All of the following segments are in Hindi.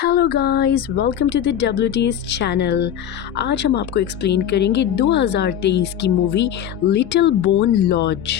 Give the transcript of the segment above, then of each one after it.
Hello guys, welcome to the WTS channel. आज हम आपको एक्सप्लेन करेंगे 2023 की मूवी लिटिल बोन लॉज।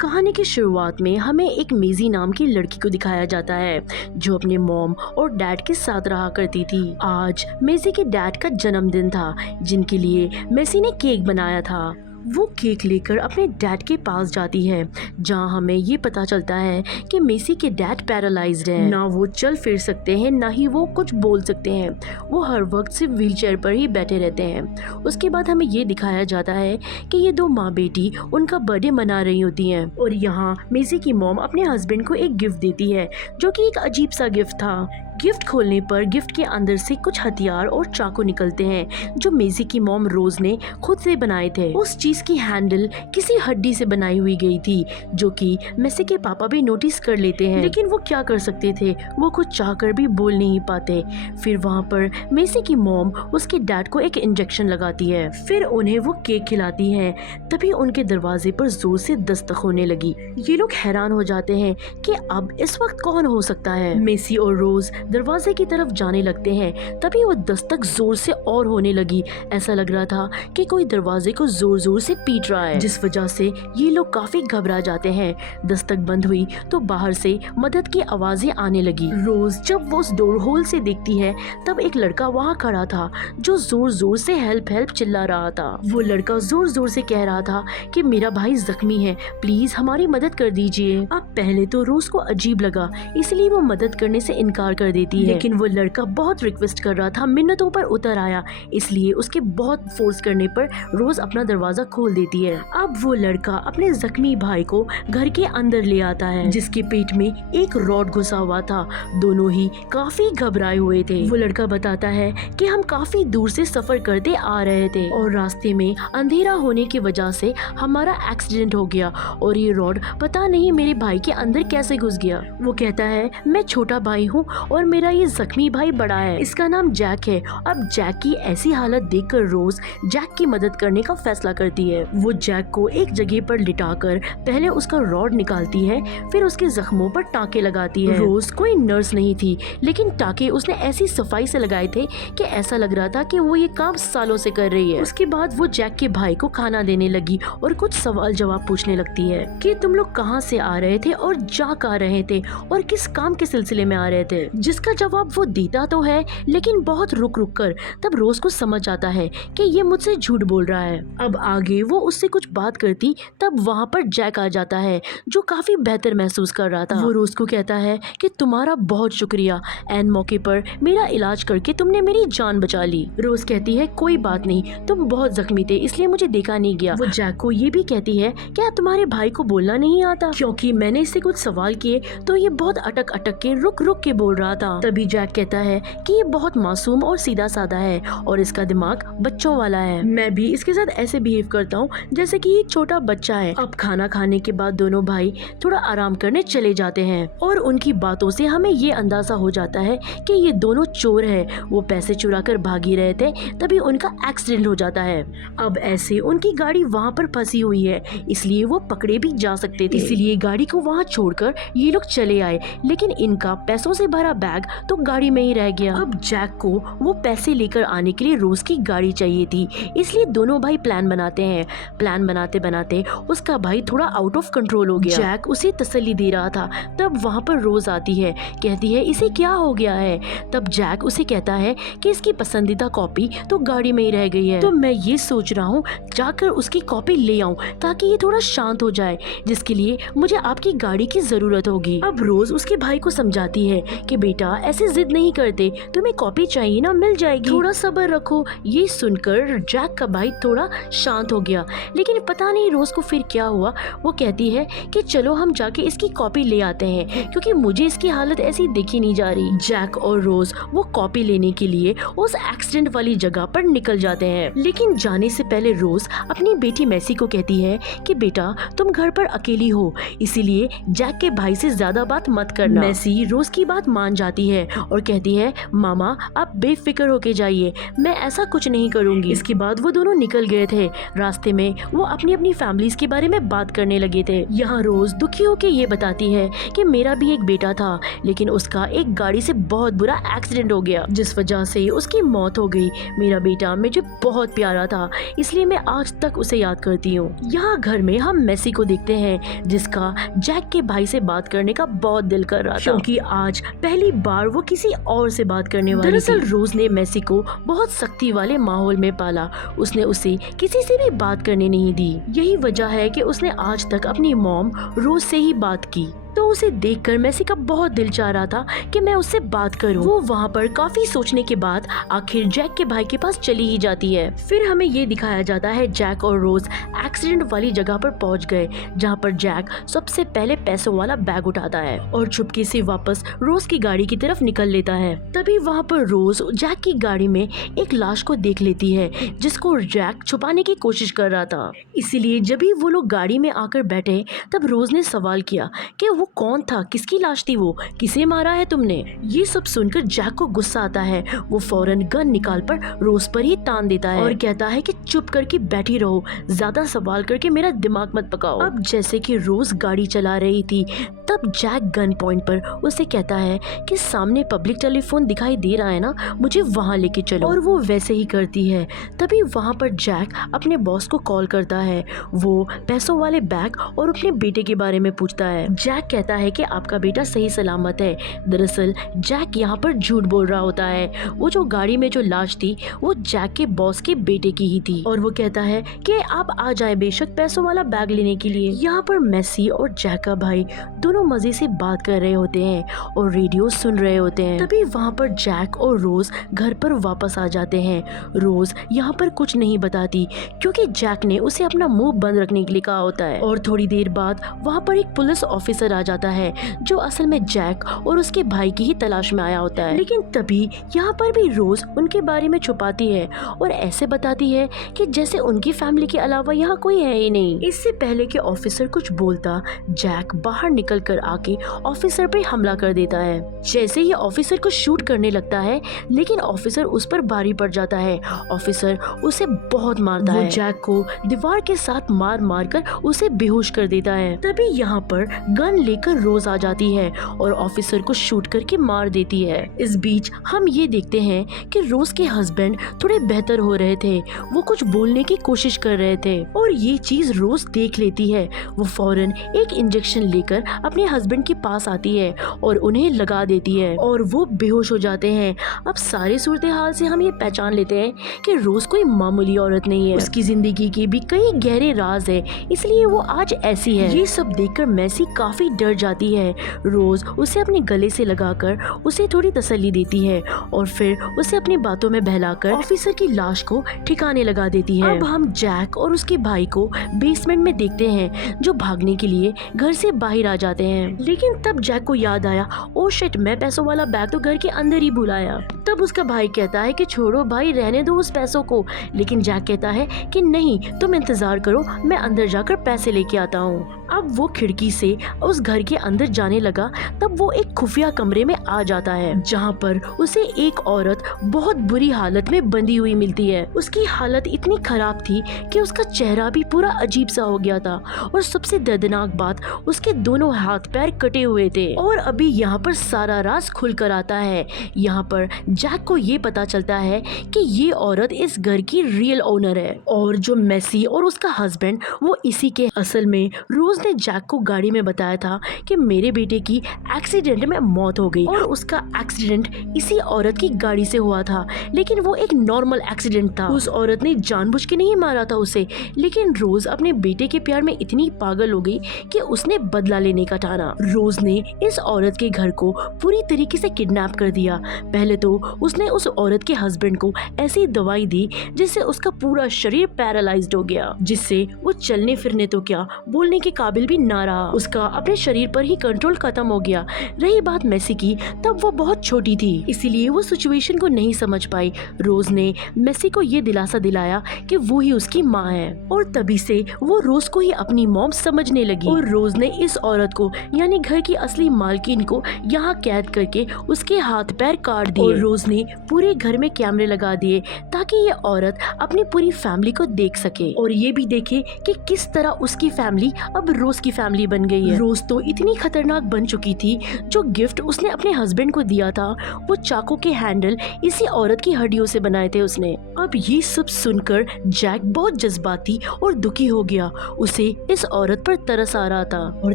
कहानी की शुरुआत में हमें एक मेजी नाम की लड़की को दिखाया जाता है जो अपने मॉम और डैड के साथ रहा करती थी। आज मेजी के डैड का जन्मदिन था जिनके लिए मेसी ने केक बनाया था। वो केक लेकर अपने डैड के पास जाती है जहां हमें ये पता चलता है कि मेसी के डैड पैरालाइज्ड हैं। ना वो चल फिर सकते हैं ना ही वो कुछ बोल सकते हैं। वो हर वक्त सिर्फ व्हीलचेयर पर ही बैठे रहते हैं। उसके बाद हमें ये दिखाया जाता है कि ये दो माँ बेटी उनका बर्थडे मना रही होती हैं और यहाँ मेसी की मॉम अपने हस्बैंड को एक गिफ्ट देती है जो कि एक अजीब सा गिफ्ट था। गिफ्ट खोलने पर गिफ्ट के अंदर से कुछ हथियार और चाकू निकलते हैं जो मेसी की मॉम रोज ने खुद से बनाए थे। उस चीज की हैंडल किसी हड्डी से बनाई हुई गई थी जो कि मेसी के पापा भी नोटिस कर लेते हैं, लेकिन वो क्या कर सकते थे, वो कुछ चाहकर भी बोल नहीं पाते। फिर वहाँ पर मेसी की मॉम उसके डैड को एक इंजेक्शन लगाती है, फिर उन्हें वो केक खिलाती है। तभी उनके दरवाजे पर जोर से दस्तक होने लगी। ये लोग हैरान हो जाते हैं कि अब इस वक्त कौन हो सकता है। मेसी और रोज दरवाजे की तरफ जाने लगते हैं। तभी वो दस्तक जोर से और होने लगी। ऐसा लग रहा था कि कोई दरवाजे को जोर जोर से पीट रहा है, जिस वजह से ये लोग काफी घबरा जाते हैं। दस्तक बंद हुई तो बाहर से मदद की आवाजें आने लगी। रोज जब वो उस डोर होल से देखती है तब एक लड़का वहाँ खड़ा था जो जोर जोर से हेल्प हेल्प चिल्ला रहा था। वो लड़का जोर जोर से कह रहा था कि मेरा भाई जख्मी है, प्लीज हमारी मदद कर दीजिए। अब पहले तो रोज को अजीब लगा, इसलिए वो मदद करने से इनकार कर देती है, लेकिन वो लड़का बहुत रिक्वेस्ट कर रहा था, मिन्नतों पर उतर आया, इसलिए उसके बहुत फोर्स करने पर रोज अपना दरवाजा खोल देती है। अब वो लड़का अपने जख्मी भाई को घर के अंदर ले आता है जिसके पेट में एक रॉड घुसा हुआ था। दोनों ही काफी घबराए हुए थे। वो लड़का बताता है कि हम काफी दूर से सफर करते आ रहे थे और रास्ते में अंधेरा होने की वजह से हमारा एक्सीडेंट हो गया और ये रॉड पता नहीं मेरे भाई के अंदर कैसे घुस गया। वो कहता है मैं छोटा भाई हूँ और मेरा ये जख्मी भाई बड़ा है, इसका नाम जैक है। अब जैक की ऐसी हालत देखकर रोज जैक की मदद करने का फैसला करती है। वो जैक को एक जगह पर लिटाकर पहले उसका रॉड निकालती है, फिर उसके जख्मों पर टाँके लगाती है। रोज कोई नर्स नहीं थी, लेकिन टाँके उसने ऐसी सफाई से लगाए थे कि ऐसा लग रहा था कि वो ये काम सालों से कर रही है। उसके बाद वो जैक के भाई को खाना देने लगी और कुछ सवाल जवाब पूछने लगती है कि तुम लोग कहाँ से आ रहे थे और जा कहाँ रहे थे और किस काम के सिलसिले में आ रहे थे, जिसका जवाब वो देता तो है लेकिन बहुत रुक रुक कर। तब रोज को समझ आता है कि ये मुझसे झूठ बोल रहा है। अब आगे वो उससे कुछ बात करती तब वहाँ पर जैक आ जाता है जो काफी बेहतर महसूस कर रहा था। वो रोज को कहता है कि तुम्हारा बहुत शुक्रिया, एन मौके पर मेरा इलाज करके तुमने मेरी जान बचा ली। रोज कहती है कोई बात नहीं, तुम बहुत जख्मी थे इसलिए मुझे देखा नहीं गया। वो जैक को ये भी कहती है क्या तुम्हारे भाई को बोलना नहीं आता, क्योंकि मैंने इससे कुछ सवाल किए तो ये बहुत अटक अटक के रुक रुक के बोल रहा था। तभी जैक कहता है कि ये बहुत मासूम और सीधा साधा है और इसका दिमाग बच्चों वाला है। मैं भी इसके साथ ऐसे बिहेव करता हूँ जैसे कि एक छोटा बच्चा है। अब खाना खाने के बाद दोनों भाई थोड़ा आराम करने चले जाते हैं और उनकी बातों से हमें ये अंदाजा हो जाता है कि ये दोनों चोर है। वो पैसे चुरा कर भागी रहे थे, तभी उनका एक्सीडेंट हो जाता है। अब ऐसे उनकी गाड़ी वहाँ पर फंसी हुई है, इसलिए वो पकड़े भी जा सकते थे, इसलिए गाड़ी को वहाँ छोड़कर ये लोग चले आए, लेकिन इनका पैसों से भरा बैग तो गाड़ी में ही रह गया। अब जैक को वो पैसे लेकर आने के लिए रोज की गाड़ी चाहिए थी, इसलिए दोनों भाई प्लान बनाते हैं। प्लान बनाते बनाते उसका भाई थोड़ा आउट ऑफ कंट्रोल हो गया। जैक उसे तसल्ली दे रहा था, तब वहाँ पर रोज आती है, कहती है इसे क्या हो गया है। तब जैक उसे कहता है कि इसकी पसंदीदा कॉपी तो गाड़ी में ही रह गई है, तो मैं ये सोच रहा हूँ जाकर उसकी कॉपी ले आऊँ ताकि ये थोड़ा शांत हो जाए, जिसके लिए मुझे आपकी गाड़ी की जरूरत होगी। अब रोज उसके भाई को समझाती है कि बेटा ऐसे जिद नहीं करते, तुम्हें कॉपी चाहिए ना, मिल जाएगी, थोड़ा सब्र रखो। ये सुनकर जैक का भाई थोड़ा शांत हो गया, लेकिन पता नहीं रोज को फिर क्या हुआ। वो कहती है कि चलो हम जाके इसकी कॉपी ले आते हैं क्योंकि मुझे इसकी हालत ऐसी देखी नहीं जा रही। जैक और रोज वो कॉपी लेने के लिए उस एक्सीडेंट वाली जगह पर निकल जाते हैं, लेकिन जाने से पहले रोज अपनी बेटी मेसी को कहती है कि बेटा तुम घर पर अकेली हो, इसीलिए जैक के भाई से ज्यादा बात मत करना। मेसी रोज की बात मान जाती है और कहती है मामा आप बेफिक्र होके जाइए, मैं ऐसा कुछ नहीं करूंगी। इसके बाद वो दोनों निकल गए थे। रास्ते में वो अपनी अपनी फैमिलीज के बारे में बात करने लगे थे। यहाँ रोज दुखी होके ये बताती है कि मेरा भी एक बेटा था, लेकिन उसका एक गाड़ी से बहुत बुरा एक्सीडेंट हो गया जिस वजह से उसकी मौत हो गई। मेरा बेटा मुझे बहुत प्यारा था, इसलिए मैं आज तक उसे याद करती हूँ। यहाँ घर में हम मेसी को देखते हैं जिसका जैक के भाई से बात करने का बहुत दिल कर रहा था, क्योंकि आज पहली बार वो किसी और से बात करने वाली थी। दरअसल रोज ने मेसी को बहुत सख्ती वाले माहौल में पाला। उसने उसे किसी से भी बात करने नहीं दी। यही वजह है कि उसने आज तक अपनी मॉम रोज से ही बात की। तो उसे देखकर मेसी का बहुत दिल चाह रहा था कि मैं उससे बात करूं। वो वहाँ पर काफी सोचने के बाद आखिर जैक के भाई के पास चली ही जाती है। फिर हमें ये दिखाया जाता है जैक और रोज एक्सीडेंट वाली जगह पर पहुँच गए, जहाँ पर जैक सबसे पहले पैसों वाला बैग उठाता है और चुपके से वापस रोज की गाड़ी की तरफ निकल लेता है। तभी वहाँ पर रोज जैक की गाड़ी में एक लाश को देख लेती है जिसको जैक छुपाने की कोशिश कर रहा था। इसीलिए जब भी वो लोग गाड़ी में आकर बैठे तब रोज ने सवाल किया कि वो कौन था, किसकी लाश थी, वो किसे मारा है तुमने। ये सब सुनकर जैक को गुस्सा आता है। वो फौरन गन निकाल पर रोज पर ही तान देता है और कहता है कि चुप करके बैठी रहो, ज्यादा सवाल करके मेरा दिमाग मत पकाओ। अब जैसे कि रोज गाड़ी चला रही थी तब जैक गन पॉइंट पर उसे कहता है कि सामने पब्लिक टेलीफोन दिखाई दे रहा है ना, मुझे वहाँ लेके चलो। और वो वैसे ही करती है। तभी वहाँ पर जैक अपने बॉस को कॉल करता है। वो पैसों वाले बैग और अपने बेटे के बारे में पूछता है। जैक कहता है कि आपका बेटा सही सलामत है। दरअसल जैक यहाँ पर झूठ बोल रहा होता है। वो जो गाड़ी में जो लाश थी वो जैक के बॉस के बेटे की ही थी और वो कहता है कि आप आ जाए बेशक पैसों वाला बैग लेने के लिए। यहाँ पर मेसी और जैक का भाई दोनों मजे से बात कर रहे होते हैं और रेडियो सुन रहे होते हैं। तभी वहाँ पर जैक और रोज घर पर वापस आ जाते हैं। रोज यहाँ पर कुछ नहीं बताती क्योंकि जैक ने उसे अपना मुंह बंद रखने के लिए कहा होता है। और थोड़ी देर बाद वहाँ पर एक पुलिस ऑफिसर आ जाता है जो असल में जैक और उसके भाई की ही तलाश में आया होता है। लेकिन तभी यहाँ पर भी रोज उनके बारे में छुपाती है और ऐसे बताती है कि जैसे उनकी फैमिली के अलावा यहाँ कोई है ही नहीं। इससे पहले कि ऑफिसर कुछ बोलता जैक बाहर निकल कर आके ऑफिसर पे हमला कर देता है। जैसे ही ऑफिसर को शूट करने लगता है लेकिन ऑफिसर उस पर भारी पड़ जाता है। ऑफिसर उसे बहुत मारता है। जैक को दीवार के साथ मार मार कर उसे बेहोश कर देता है। तभी यहाँ पर गन लेकर रोज आ जाती है और ऑफिसर को शूट करके मार देती है। इस बीच हम ये देखते हैं कि रोज के हस्बैंड थोड़े बेहतर हो रहे थे। वो कुछ बोलने की कोशिश कर रहे थे और ये चीज रोज देख लेती है। वो फौरन एक इंजेक्शन लेकर अपने हस्बैंड के पास आती है और उन्हें लगा देती है और वो बेहोश हो जाते हैं। अब सारे सूरत हाल से हम ये पहचान लेते हैं कि रोज कोई मामूली औरत नहीं है। उसकी जिंदगी के भी कई गहरे राज है, इसलिए वो आज ऐसी है। ये सब देखकर मेसी काफी डर जाती है। रोज उसे अपने गले से लगाकर उसे थोड़ी तसल्ली देती है और फिर उसे अपनी बातों में बहलाकर ऑफिसर की लाश को ठिकाने लगा देती है। अब हम जैक और उसके भाई को बेसमेंट में देखते हैं जो भागने के लिए घर से बाहर आ जाते हैं। लेकिन तब जैक को याद आया, ओ शिट, मैं पैसों वाला बैग तो घर के अंदर ही भुलाया। तब उसका भाई कहता है कि छोड़ो भाई, रहने दो उस पैसों को। लेकिन जैक कहता है कि नहीं, तुम इंतजार करो, मैं अंदर जाकर पैसे लेके आता हूँ। अब वो खिड़की से उस घर के अंदर जाने लगा तब वो एक खुफिया कमरे में आ जाता है जहाँ पर उसे एक औरत बहुत बुरी हालत में बंधी हुई मिलती है। उसकी हालत इतनी खराब थी कि उसका चेहरा भी पूरा अजीब सा हो गया था और सबसे दर्दनाक बात, उसके दोनों हाथ पैर कटे हुए थे। और अभी यहाँ पर सारा राज खुल कर आता है। यहाँ पर जैक को ये पता चलता है कि ये औरत इस घर की रियल ओनर है और जो मेसी और उसका हस्बैंड वो इसी के। असल में रोज ने जैक को गाड़ी में बताया था कि मेरे बेटे की एक्सीडेंट में मौत हो गई और उसका एक्सीडेंट इसी औरत की गाड़ी से हुआ था, लेकिन वो एक नॉर्मल एक्सीडेंट था। उस औरत ने जानबूझ के नहीं मारा था उसे, लेकिन रोज अपने बेटे के प्यार में इतनी पागल हो गई कि उसने बदला लेने का ठाना। रोज ने इस औरत के घर को पूरी तरीके से किडनैप कर दिया। पहले तो उसने उस औरत के हस्बैंड को ऐसी दवाई दी जिससे उसका पूरा शरीर पैरालाइज्ड हो गया, जिससे वो चलने फिरने तो क्या बोलने के काबिल भी ना रहा। उसका अपने शरीर पर ही कंट्रोल खत्म हो गया। रही बात मेसी की, तब वो बहुत छोटी थी, इसीलिए वो सिचुएशन को नहीं समझ पाई। रोज ने मेसी को ये दिलासा दिलाया कि वो ही उसकी माँ है, और तभी से वो रोज को ही अपनी मॉम समझने लगी। और रोज ने इस औरत को यानी घर की असली मालकिन को यहाँ कैद करके उसके हाथ पैर काट दिए। और रोज ने पूरे घर में कैमरे लगा दिए ताकि ये औरत अपनी पूरी फैमिली को देख सके और ये भी देखे कि किस तरह उसकी फैमिली अब रोज की फैमिली बन गई है। रोज तो इतनी खतरनाक बन चुकी थी, जो गिफ्ट उसने अपने हस्बैंड को दिया था वो चाकू के हैंडल इसी औरत की हड्डियों से बनाए थे उसने। अब ये सब सुनकर जैक बहुत जज्बाती और दुखी हो गया। उसे इस औरत पर तरस आ रहा था, और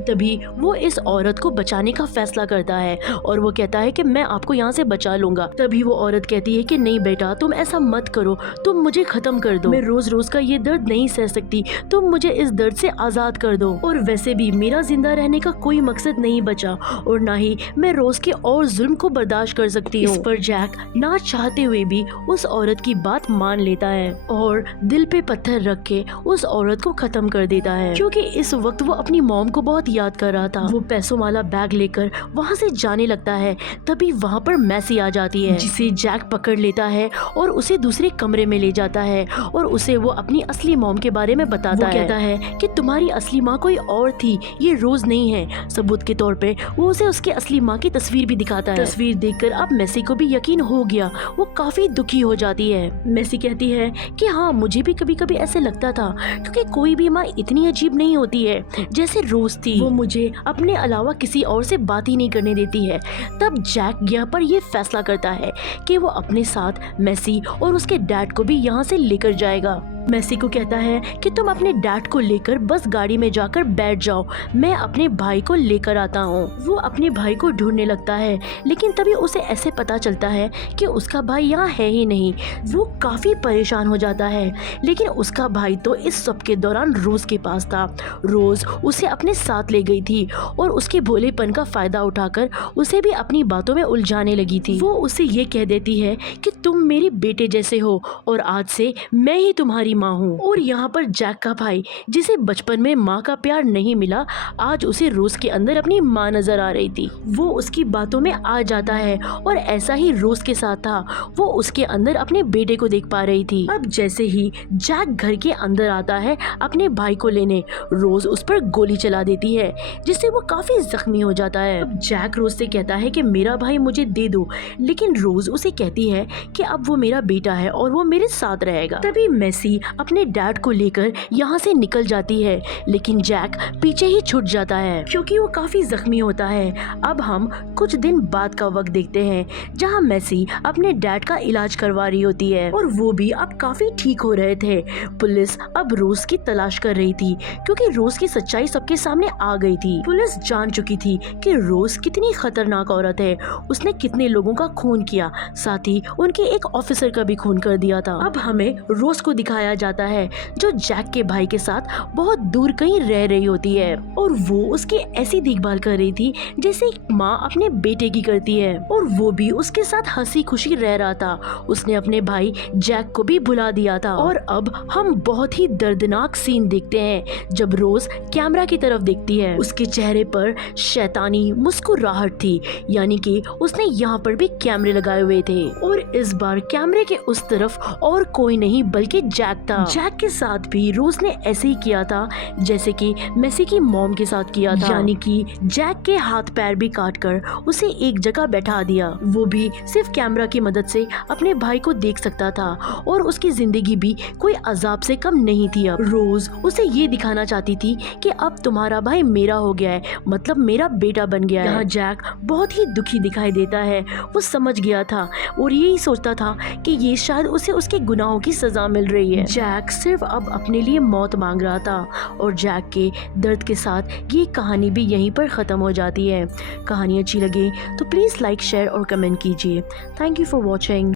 तभी वो इस औरत को बचाने का फैसला करता है और वो कहता है कि मैं आपको यहाँ से बचा लूंगा। तभी वो औरत कहती है कि नहीं बेटा, तुम ऐसा मत करो, तुम मुझे खत्म कर दो। मैं रोज रोज का ये दर्द नहीं सह सकती, तुम मुझे इस दर्द से आजाद कर दो। और वैसे भी मेरा जिंदा रहने का कोई मकसद नहीं बचा, और ना ही मैं रोज के और जुल्म को बर्दाश्त कर सकती हूँ। इस पर जैक ना चाहते हुए भी उस औरत की बात मान लेता है और दिल पे पत्थर रख के उस औरत को खत्म कर देता है, क्योंकि इस वक्त वो अपनी मॉम को बहुत याद कर रहा था। वो पैसों वाला बैग लेकर वहाँ से जाने लगता है, तभी वहाँ पर मैसी आ जाती है, जिसे जैक पकड़ लेता है और उसे दूसरे कमरे में ले जाता है और उसे वो अपनी असली मॉम के बारे में बताता है। कहता है कि तुम्हारी असली माँ कोई और थी, ये रोज नहीं है। सबूत के तौर पे वो उसे उसके असली माँ की तस्वीर भी दिखाता है। तस्वीर देखकर अब मेसी को भी यकीन हो गया। वो काफी दुखी हो जाती है। मेसी कहती है कि हाँ, मुझे भी कभी कभी ऐसे लगता था, क्योंकि कोई भी माँ इतनी अजीब नहीं होती है जैसे रोज थी। वो मुझे अपने अलावा किसी और से बात ही नहीं करने देती है। तब जैक यहाँ पर ये फैसला करता है कि वो अपने साथ मेसी और उसके डैड को भी यहाँ से लेकर जाएगा। मेसी को कहता है कि तुम अपने डैड को लेकर बस गाड़ी में जाकर बैठ जाओ, मैं अपने भाई को लेकर आता हूँ। वो अपने भाई को ढूंढने लगता है, लेकिन तभी उसे ऐसे पता चलता है कि उसका भाई यहाँ है ही नहीं। वो काफी परेशान हो जाता है, लेकिन उसका भाई तो इस सब के दौरान रोज के पास था। रोज उसे अपने साथ ले गई थी और उसके भोलेपन का फायदा उठाकर उसे भी अपनी बातों में उलझाने लगी थी। वो उसे ये कह देती है कि तुम मेरे बेटे जैसे हो और आज से मैं ही तुम्हारी माँ हूँ। और यहाँ पर जैक का भाई, जिसे बचपन में माँ का प्यार नहीं मिला, आज उसे रोज के अंदर अपनी माँ नजर आ रही थी। वो उसकी बातों में आ जाता है और ऐसा ही रोज के साथ था, वो उसके अंदर अपने बेटे को देख पा रही थी। अब जैसे ही जैक घर के अंदर आता है अपने भाई को लेने, रोज उस पर गोली चला देती है, जिससे वो काफी जख्मी हो जाता है। अब जैक रोज से कहता है कि मेरा भाई मुझे दे दो, लेकिन रोज उसे कहती है कि अब वो मेरा बेटा है और वो मेरे साथ रहेगा। तभी मेसी अपने डैड को लेकर यहाँ से निकल जाती है, लेकिन जैक पीछे ही छूट जाता है क्योंकि वो काफी जख्मी होता है। अब हम कुछ दिन बाद का वक्त देखते हैं, जहाँ मेसी अपने डैड का इलाज करवा रही होती है और वो भी अब काफी ठीक हो रहे थे। पुलिस अब रोज की तलाश कर रही थी, क्योंकि रोज की सच्चाई सबके सामने आ गई थी। पुलिस जान चुकी थी कि रोज कितनी खतरनाक औरत है, उसने कितने लोगों का खून किया, साथ ही उनके एक ऑफिसर का भी खून कर दिया था। अब हमें रोज को दिखाया जाता है, जो जैक के भाई के साथ बहुत दूर कहीं रह रही होती है, और वो उसकी ऐसी देखभाल कर रही थी जैसे एक माँ अपने बेटे की करती है, और वो भी उसके साथ हंसी खुशी रह रहा था। उसने अपने भाई जैक को भी भुला दिया था। और अब हम बहुत ही दर्दनाक सीन देखते हैं, जब रोज कैमरा की तरफ देखती है। उसके चेहरे पर शैतानी मुस्कुराहट थी, यानी कि उसने यहाँ पर भी कैमरे लगाए हुए थे, और इस बार कैमरे के उस तरफ और कोई नहीं बल्कि जैक था। जैक के साथ भी रोज ने ऐसे ही किया था जैसे कि मेसी की मॉम के साथ किया था, यानी कि जैक के हाथ पैर भी काटकर उसे एक जगह बैठा दिया। वो भी सिर्फ कैमरा की मदद से अपने भाई को देख सकता था, और उसकी जिंदगी भी कोई अजाब से कम नहीं थी। अब रोज उसे ये दिखाना चाहती थी कि अब तुम्हारा भाई मेरा हो गया है, मतलब मेरा बेटा बन गया है। यहाँ जैक बहुत ही दुखी दिखाई देता है। वो समझ गया था और यही सोचता था कि ये शायद उसे उसके गुनाहों की सजा मिल रही है। जैक सिर्फ अब अपने लिए मौत मांग रहा था, और जैक के दर्द के साथ ये कहानी भी यहीं पर ख़त्म हो जाती है। कहानी अच्छी लगे तो प्लीज़ लाइक, शेयर और कमेंट कीजिए। Thank you for watching.